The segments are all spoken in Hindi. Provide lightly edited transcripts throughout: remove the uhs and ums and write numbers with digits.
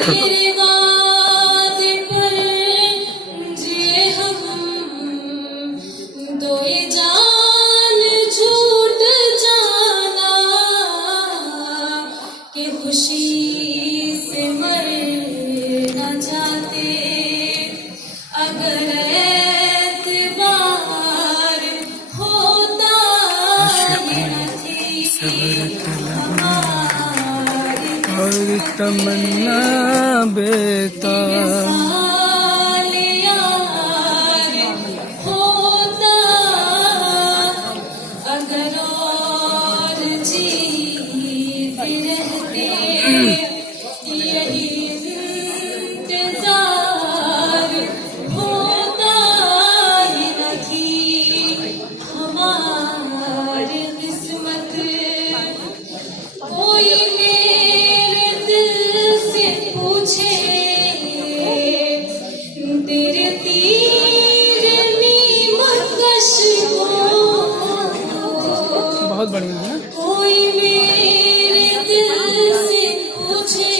तेरे वादे पर जिए हम दो ये जान छूट जाना कि खुशी से मर न जाते अगर एतबार होता ये न थी हमारी और तमन्ना बेताब साल यार होता अगर और जीते रहते यही इंतजार होता ये न थी हमारी किस्मत कोई मेरे दिल से पूछे तेरे तीर नीम कश को बहुत बढ़िया है। कोई मेरे दिल से पूछे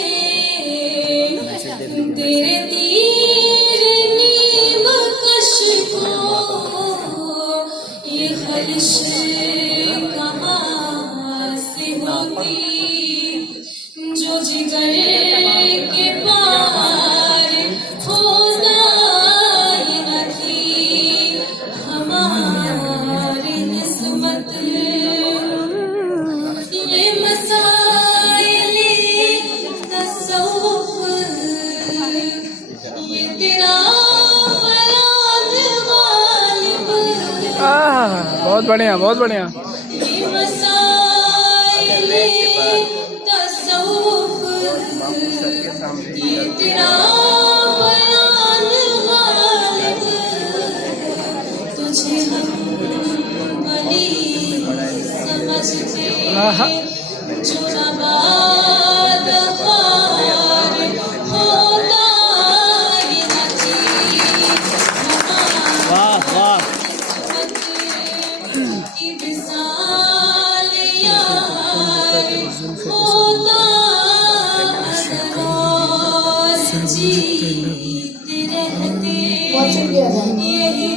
तेरे तीर नीम कश को ये खलिश कहाँ से होती जो जिगर के पार होता ये न थी हमारी किस्मत ये मसाइले तसव्वुफ ये तेरा बयान गालिब बहुत बढ़िया बहुत बढ़िया। ये मसाइले तसव्वुफ ये तेरा बयान गालिब तुझे हम वली समझते जो नबाद ख्वार होता ये न थी हमारी विशाल यार होता अगर और जीते रहते यही